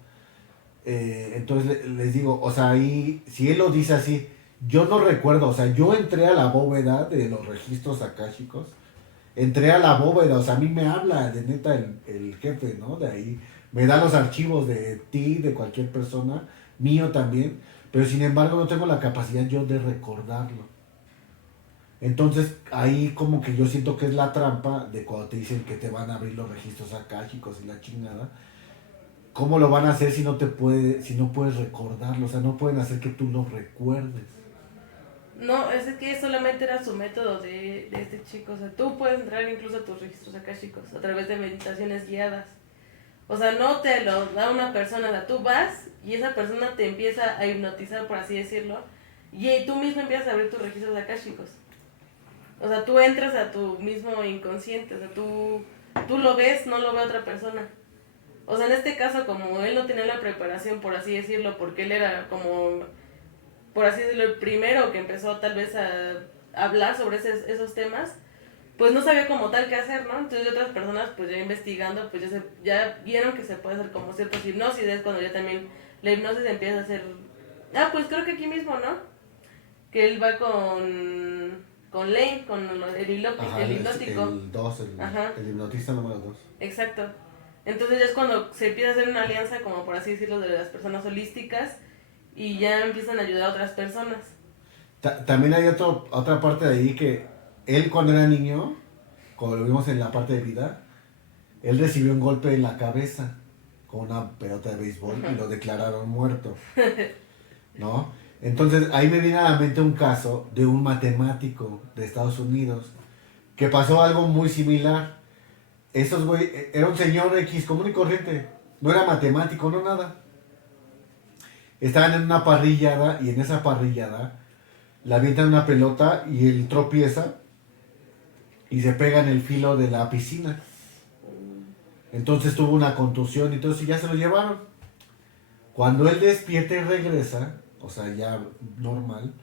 Entonces les digo, o sea, ahí, si él lo dice así, yo no recuerdo, o sea, yo entré a la bóveda de los registros akáshicos, entré a la bóveda, o sea, a mí me habla de neta el jefe, ¿no? De ahí, me da los archivos de ti, de cualquier persona, mío también, pero sin embargo no tengo la capacidad yo de recordarlo. Entonces ahí como que yo siento que es la trampa de cuando te dicen que te van a abrir los registros akáshicos y la chingada. ¿Cómo lo van a hacer si no puedes recordarlo? O sea, no pueden hacer que tú lo recuerdes. No, es que solamente era su método de este chico. O sea, tú puedes entrar incluso a tus registros akáshicos a través de meditaciones guiadas. O sea, no te lo da una persona, o sea, tú vas y esa persona te empieza a hipnotizar, por así decirlo, y tú mismo empiezas a abrir tus registros akáshicos. O sea, tú entras a tu mismo inconsciente, o sea, tú lo ves, no lo ve otra persona. O sea, en este caso, como él no tenía la preparación, por así decirlo, porque él era como, por así decirlo, el primero que empezó tal vez a hablar sobre esos temas, pues no sabía como tal qué hacer, ¿no? Entonces otras personas, pues ya investigando, pues ya vieron que se puede hacer como ciertas hipnosis, es cuando ya también la hipnosis empieza a hacer... Ah, pues creo que aquí mismo, ¿no? Que él va con Lane, con Ajá, el hipnótico. El 2, Ajá. el hipnotista número 2. Exacto. Entonces ya es cuando se empieza a hacer una alianza, como por así decirlo, de las personas holísticas y ya empiezan a ayudar a otras personas. También hay otra parte de ahí que él cuando era niño, como lo vimos en la parte de vida, él recibió un golpe en la cabeza con una pelota de béisbol y lo declararon muerto, ¿no? Entonces ahí me viene a la mente un caso de un matemático de Estados Unidos que pasó algo muy similar. Esos güey, era un señor X común y corriente, no era matemático, no nada. Estaban en una parrillada y en esa parrillada le avientan una pelota y él tropieza y se pega en el filo de la piscina. Entonces tuvo una contusión y todo eso y ya se lo llevaron. Cuando él despierta y regresa, o sea, ya normal,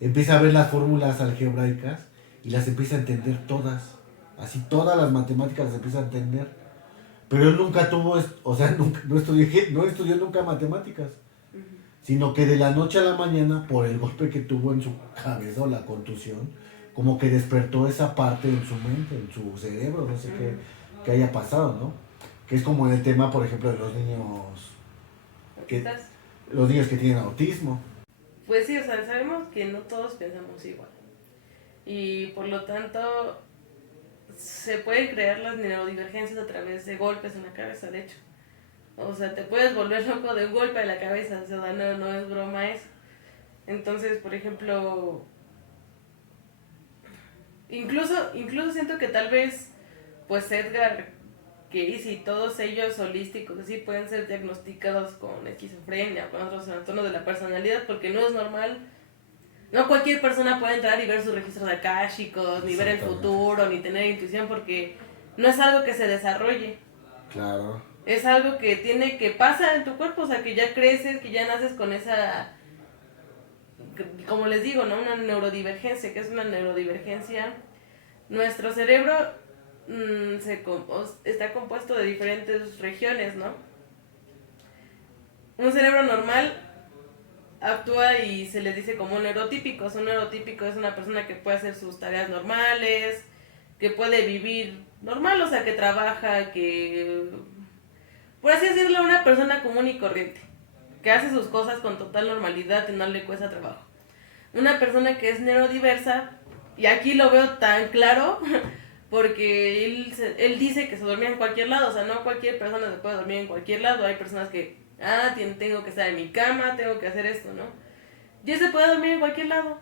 empieza a ver las fórmulas algebraicas y las empieza a entender todas. Así todas las matemáticas las empieza a entender. Pero él nunca tuvo, o sea, no estudió nunca matemáticas. Sino que de la noche a la mañana, por el golpe que tuvo en su cabeza o la contusión, como que despertó esa parte en su mente, en su cerebro, no sé qué haya pasado, ¿no? Que es como en el tema, por ejemplo, de los niños que tienen autismo. Pues sí, o sea, sabemos que no todos pensamos igual. Y por lo tanto, se pueden crear las neurodivergencias a través de golpes en la cabeza, de hecho. O sea, te puedes volver loco de un golpe en la cabeza, o sea, no es broma eso. Entonces, por ejemplo, incluso siento que tal vez, pues Edgar Cayce y todos ellos holísticos, sí pueden ser diagnosticados con esquizofrenia o con otros trastornos de la personalidad, porque no es normal. No cualquier persona puede entrar y ver sus registros akáshicos, ni ver el futuro, ni tener intuición, porque no es algo que se desarrolle. Claro. Es algo que pasa en tu cuerpo, o sea, que ya creces, que ya naces con esa, como les digo, ¿no? Una neurodivergencia. ¿Qué es una neurodivergencia? Nuestro cerebro está compuesto de diferentes regiones, ¿no? Un cerebro normal actúa y se le dice como un neurotípico. Un neurotípico es una persona que puede hacer sus tareas normales, que puede vivir normal, o sea, que trabaja, que... por así decirlo, una persona común y corriente, que hace sus cosas con total normalidad y no le cuesta trabajo. Una persona que es neurodiversa, y aquí lo veo tan claro, porque él dice que se dormía en cualquier lado, o sea, no cualquier persona se puede dormir en cualquier lado. Hay personas que, tengo que estar en mi cama, tengo que hacer esto, ¿no? Y él se puede dormir en cualquier lado.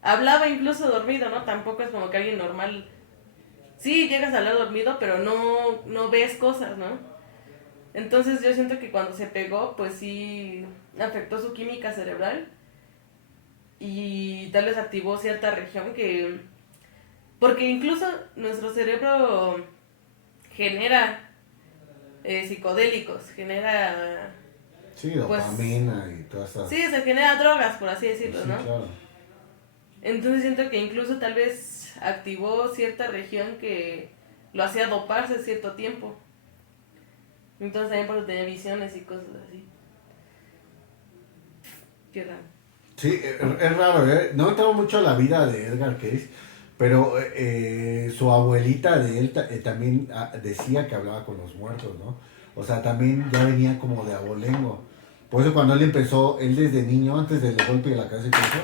Hablaba incluso dormido, ¿no? Tampoco es como que alguien normal... Sí, llegas a hablar dormido, pero no ves cosas, ¿no? Entonces yo siento que cuando se pegó, pues sí afectó su química cerebral y tal vez activó cierta región que... porque incluso nuestro cerebro genera psicodélicos, genera... Sí, dopamina y todas esas... Sí, se genera drogas, por así decirlo, sí, ¿no? Claro. Entonces siento que incluso tal vez activó cierta región que lo hacía doparse cierto tiempo. Entonces también por eso tenía visiones y cosas así. Qué raro. Sí, es raro, ¿eh? No entraba mucho a la vida de Edgar Cayce, pero su abuelita de él también decía que hablaba con los muertos, ¿no? O sea, también ya venía como de abolengo. Por eso cuando él empezó, él desde niño, antes del golpe de la cabeza y todo eso,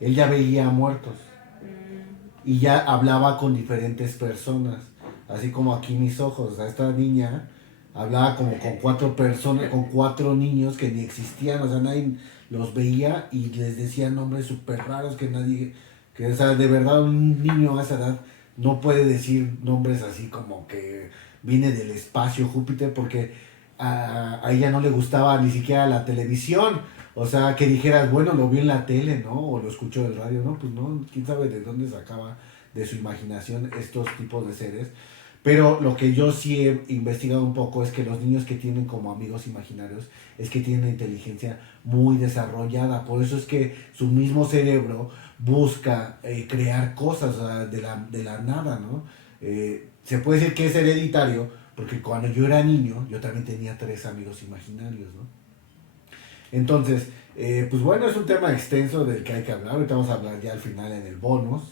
él ya veía muertos Mm, y ya hablaba con diferentes personas, así como aquí mis ojos. O sea, esta niña hablaba como con 4 personas, con 4 niños que ni existían, o sea, nadie los veía y les decía nombres súper raros que nadie, que, o sea, de verdad un niño a esa edad no puede decir nombres así como que viene del espacio Júpiter, porque a ella no le gustaba ni siquiera la televisión. O sea, que dijeras, bueno, lo vi en la tele, ¿no? O lo escucho en el radio, ¿no? Pues no, quién sabe de dónde sacaba de su imaginación estos tipos de seres. Pero lo que yo sí he investigado un poco es que los niños que tienen como amigos imaginarios es que tienen una inteligencia muy desarrollada. Por eso es que su mismo cerebro busca crear cosas, o sea, de la nada, ¿no? Se puede decir que es hereditario, porque cuando yo era niño, yo también tenía 3 amigos imaginarios, ¿no? Entonces, pues bueno, es un tema extenso del que hay que hablar. Ahorita vamos a hablar ya al final en el bonus,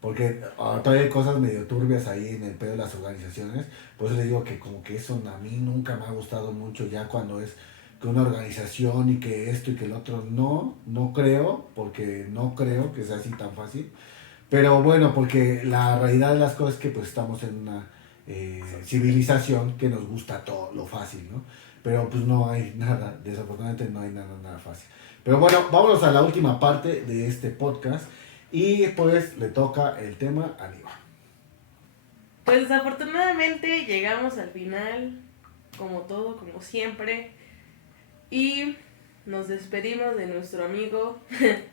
porque todavía hay cosas medio turbias ahí en el pedo de las organizaciones. Por eso les digo que como que eso a mí nunca me ha gustado mucho, ya cuando es que una organización y que esto y que el otro. No, no creo, porque no creo que sea así tan fácil. Pero bueno, porque la realidad de las cosas es que pues estamos en una civilización que nos gusta todo lo fácil, ¿no? Pero pues no hay nada, desafortunadamente no hay nada fácil. Pero bueno, vámonos a la última parte de este podcast y pues le toca el tema a Aníbal. Pues desafortunadamente llegamos al final, como todo, como siempre, y nos despedimos de nuestro amigo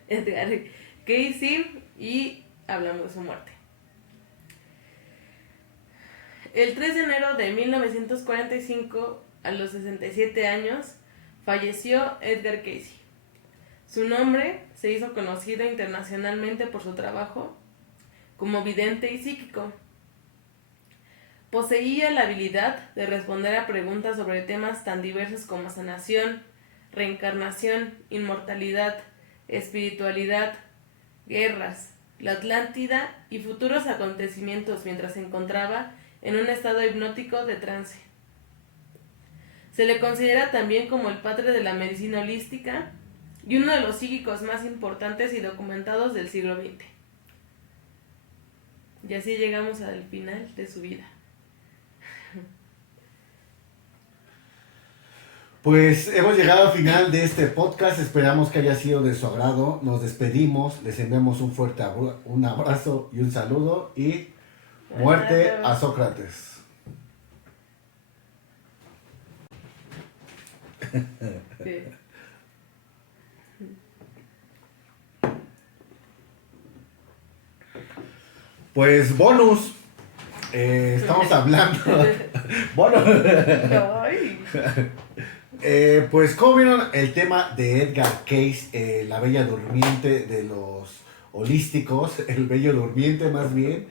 Edgar Cayce y hablamos de su muerte. El 3 de enero de 1945, a los 67 años, falleció Edgar Cayce. Su nombre se hizo conocido internacionalmente por su trabajo como vidente y psíquico. Poseía la habilidad de responder a preguntas sobre temas tan diversos como sanación, reencarnación, inmortalidad, espiritualidad, guerras, la Atlántida y futuros acontecimientos mientras se encontraba en un estado hipnótico de trance. Se le considera también como el padre de la medicina holística y uno de los psíquicos más importantes y documentados del siglo XX. Y así llegamos al final de su vida. Pues hemos llegado al final de este podcast, esperamos que haya sido de su agrado. Nos despedimos, les enviamos un fuerte un abrazo y un saludo y muerte a Sócrates. Sí. Pues bonus, estamos hablando. Bonus. Ay. Pues como vieron el tema de Edgar Cayce, la bella durmiente de los holísticos, el bello durmiente más bien,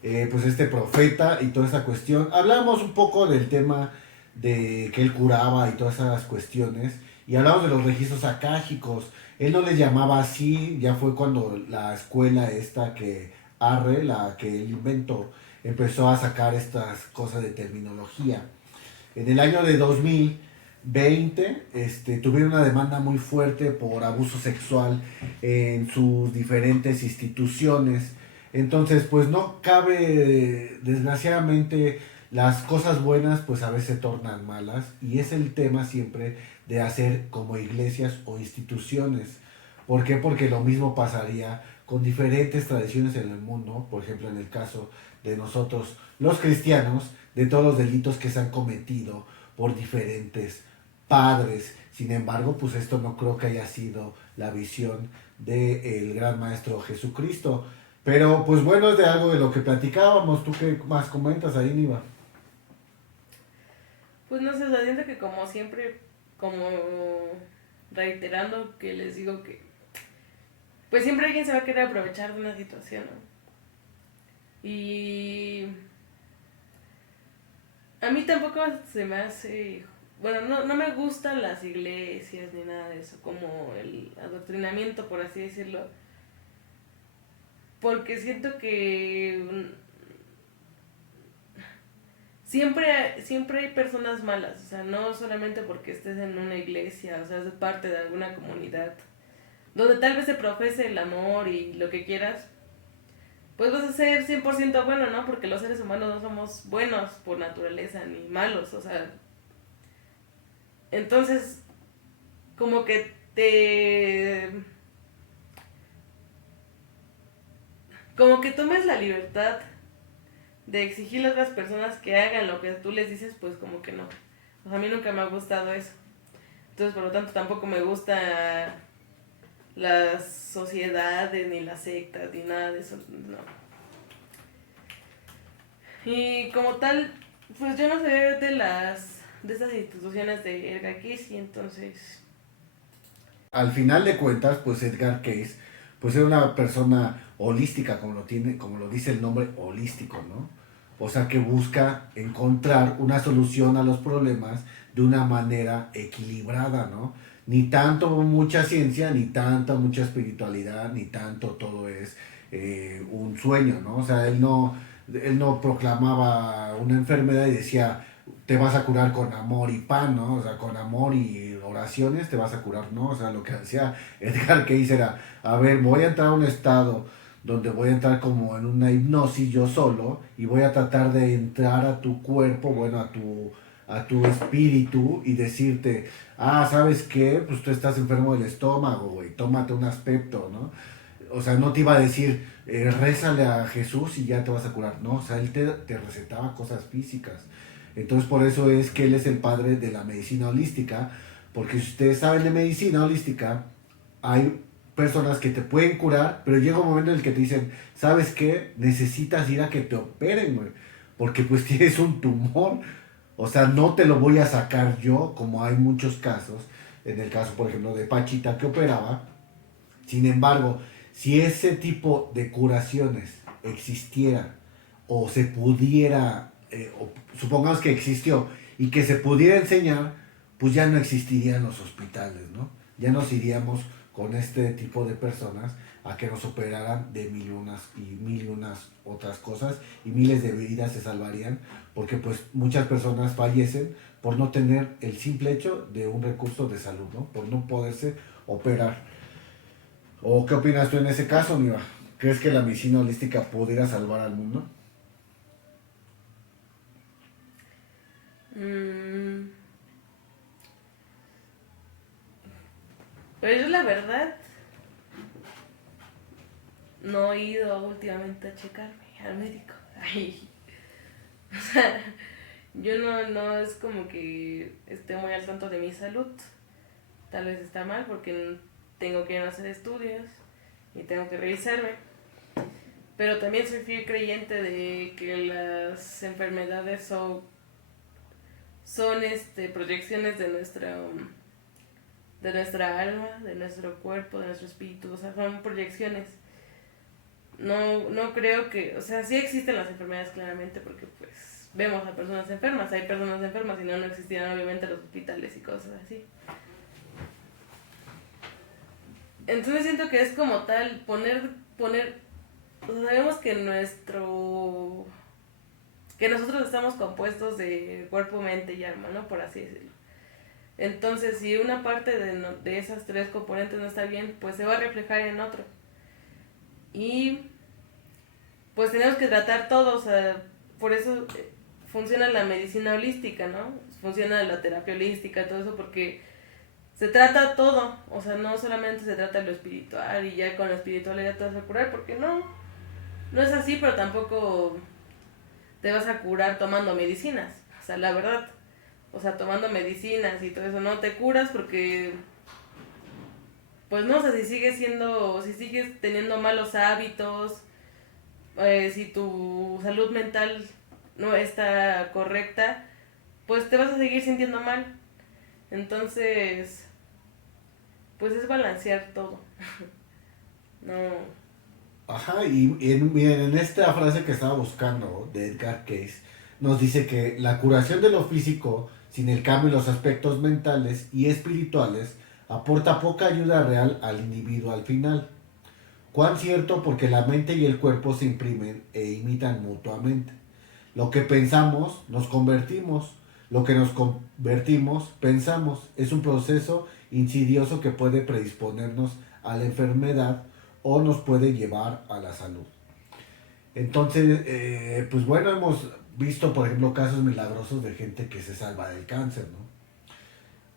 pues este profeta y toda esa cuestión. Hablamos un poco del tema de que él curaba y todas esas cuestiones, y hablamos de los registros akáshicos. Él no les llamaba así, ya fue cuando la escuela esta que Arre, la que él inventó, empezó a sacar estas cosas de terminología. En el año de 2020 tuvieron una demanda muy fuerte por abuso sexual en sus diferentes instituciones. Entonces, pues no cabe, desgraciadamente, las cosas buenas pues a veces se tornan malas, y es el tema siempre de hacer como iglesias o instituciones. ¿Por qué? Porque lo mismo pasaría con diferentes tradiciones en el mundo, por ejemplo en el caso de nosotros los cristianos, de todos los delitos que se han cometido por diferentes padres. Sin embargo, pues esto no creo que haya sido la visión del gran maestro Jesucristo. Pero pues bueno, es de algo de lo que platicábamos. ¿Tú qué más comentas ahí, Niva? Pues no sé, o sea, siento que como siempre, como reiterando que les digo que pues siempre alguien se va a querer aprovechar de una situación, ¿no? Y a mí tampoco se me hace bueno, no me gustan las iglesias ni nada de eso, como el adoctrinamiento, por así decirlo, porque siento que siempre hay personas malas, o sea, no solamente porque estés en una iglesia, o sea, es parte de alguna comunidad, donde tal vez se profese el amor y lo que quieras, pues vas a ser 100% bueno, ¿no? Porque los seres humanos no somos buenos por naturaleza, ni malos, o sea, entonces, como que como que tomes la libertad de exigirle a otras personas que hagan lo que tú les dices, pues como que no. O sea, a mí nunca me ha gustado eso. Entonces, por lo tanto, tampoco me gusta las sociedades, ni las sectas, ni nada de eso, no. Y como tal, pues yo no sé de estas instituciones de Edgar Cayce, entonces... Al final de cuentas, pues Edgar Cayce, pues era una persona holística, como lo dice el nombre, holístico, ¿no? O sea, que busca encontrar una solución a los problemas de una manera equilibrada, ¿no? Ni tanto mucha ciencia, ni tanto mucha espiritualidad, ni tanto todo es un sueño, ¿no? O sea, él no proclamaba una enfermedad y decía, te vas a curar con amor y pan, ¿no? O sea, con amor y oraciones te vas a curar, ¿no? O sea, lo que hacía Edgar Cayce era, a ver, voy a entrar a un estado donde voy a entrar como en una hipnosis yo solo y voy a tratar de entrar a tu cuerpo, bueno, a tu espíritu y decirte, ah, ¿sabes qué? Pues tú estás enfermo del estómago, güey, tómate un aspecto, ¿no? O sea, no te iba a decir, rézale a Jesús y ya te vas a curar, no, o sea, él te recetaba cosas físicas. Entonces por eso es que él es el padre de la medicina holística, porque si ustedes saben de medicina holística, hay personas que te pueden curar, pero llega un momento en el que te dicen, ¿sabes qué? Necesitas ir a que te operen, güey, porque pues tienes un tumor, o sea, no te lo voy a sacar yo, como hay muchos casos, en el caso, por ejemplo, de Pachita que operaba. Sin embargo, si ese tipo de curaciones existiera o se pudiera, o supongamos que existió y que se pudiera enseñar, pues ya no existirían los hospitales, ¿no? Ya nos iríamos con este tipo de personas a que nos operaran de mil y unas otras cosas y miles de vidas se salvarían porque pues muchas personas fallecen por no tener el simple hecho de un recurso de salud, ¿no? Por no poderse operar. ¿O qué opinas tú en ese caso, Niva? ¿Crees que la medicina holística pudiera salvar al mundo? Pues yo la verdad no he ido últimamente a checarme al médico. Ay, o sea, yo no es como que esté muy al tanto de mi salud. Tal vez está mal porque tengo que ir a hacer estudios y tengo que revisarme. Pero también soy fiel creyente de que las enfermedades son proyecciones de nuestra alma, de nuestro cuerpo, de nuestro espíritu, o sea, son proyecciones. No creo que, o sea, sí existen las enfermedades claramente porque pues vemos a personas enfermas, hay personas enfermas y no existieran obviamente los hospitales y cosas así. Entonces siento que es como tal poner, o sea, sabemos que que nosotros estamos compuestos de cuerpo, mente y alma, ¿no? Por así decirlo. Entonces, si una parte de esas tres componentes no está bien, pues se va a reflejar en otro. Y pues tenemos que tratar todo, o sea, por eso funciona la medicina holística, ¿no? Funciona la terapia holística, todo eso, porque se trata todo, o sea, no solamente se trata de lo espiritual y ya con lo espiritual ya te vas a curar, porque no es así, pero tampoco te vas a curar tomando medicinas, o sea, la verdad, o sea, tomando medicinas y todo eso, no te curas porque, pues no, o sea, si sigues teniendo malos hábitos, si tu salud mental no está correcta, pues te vas a seguir sintiendo mal. Entonces, pues es balancear todo. No. Ajá, y miren, en esta frase que estaba buscando de Edgar Cayce, nos dice que la curación de lo físico Sin el cambio en los aspectos mentales y espirituales, aporta poca ayuda real al individuo al final. ¿Cuán cierto? Porque la mente y el cuerpo se imprimen e imitan mutuamente. Lo que pensamos, nos convertimos. Lo que nos convertimos, pensamos. Es un proceso insidioso que puede predisponernos a la enfermedad o nos puede llevar a la salud. Entonces, pues bueno, hemos visto, por ejemplo, casos milagrosos de gente que se salva del cáncer, ¿no?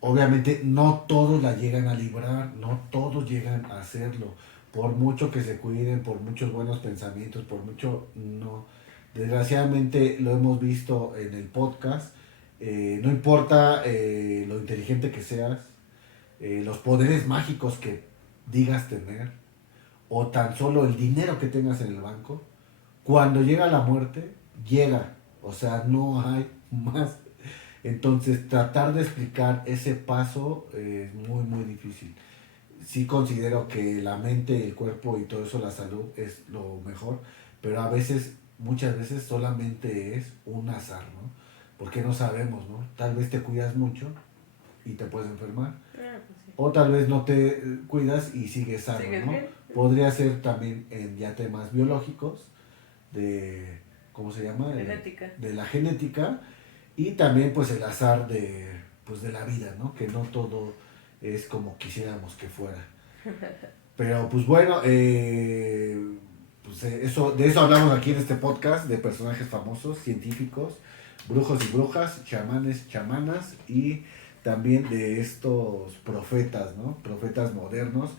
Obviamente no todos la llegan a librar, no todos llegan a hacerlo. Por mucho que se cuiden, por muchos buenos pensamientos, por mucho, no. Desgraciadamente lo hemos visto en el podcast. No importa lo inteligente que seas, los poderes mágicos que digas tener, o tan solo el dinero que tengas en el banco, cuando llega la muerte, llega. O sea, no hay más. Entonces, tratar de explicar ese paso es muy, muy difícil. Sí considero que la mente, el cuerpo y todo eso, la salud, es lo mejor, pero a veces, muchas veces solamente es un azar, ¿no? Porque no sabemos, ¿no? Tal vez te cuidas mucho y te puedes enfermar, Pues sí. o tal vez no te cuidas y sigues sano, ¿Sigues ¿no? bien? Podría ser también en ya temas biológicos, de, ¿cómo se llama? Genética. De la genética, y también pues el azar pues, de la vida, ¿no? Que no todo es como quisiéramos que fuera. Pero pues bueno, de eso hablamos aquí en este podcast, de personajes famosos, científicos, brujos y brujas, chamanes, chamanas, y también de estos profetas, ¿no? Profetas modernos,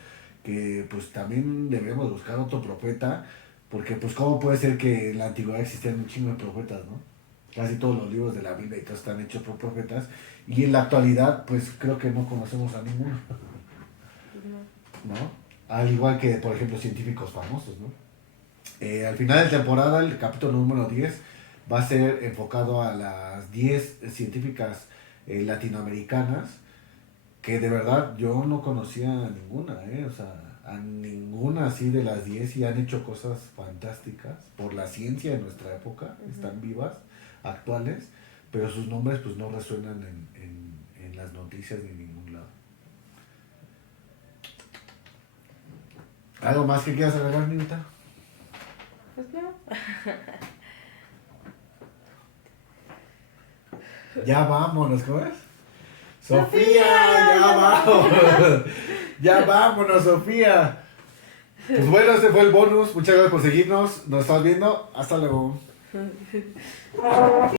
que pues también debemos buscar otro profeta, porque pues cómo puede ser que en la antigüedad existían un chingo de profetas, ¿no? Casi todos los libros de la Biblia y todo están hechos por profetas, y en la actualidad pues creo que no conocemos a ninguno, Pues no. ¿no? Al igual que, por ejemplo, científicos famosos, ¿no? Al final de temporada, el capítulo número 10 va a ser enfocado a las 10 científicas latinoamericanas, que de verdad yo no conocía a ninguna, o sea, a ninguna así de las 10, y han hecho cosas fantásticas por la ciencia de nuestra época, están vivas, actuales, pero sus nombres pues no resuenan en las noticias ni en ningún lado. ¿Algo más que quieras agregar, Nita? Pues no. Ya vámonos, ¿cómo es? ¡Sofía! ¡Ya vámonos! ¡Ya vámonos, Sofía! Pues bueno, este fue el bonus. Muchas gracias por seguirnos. Nos estamos viendo. Hasta luego.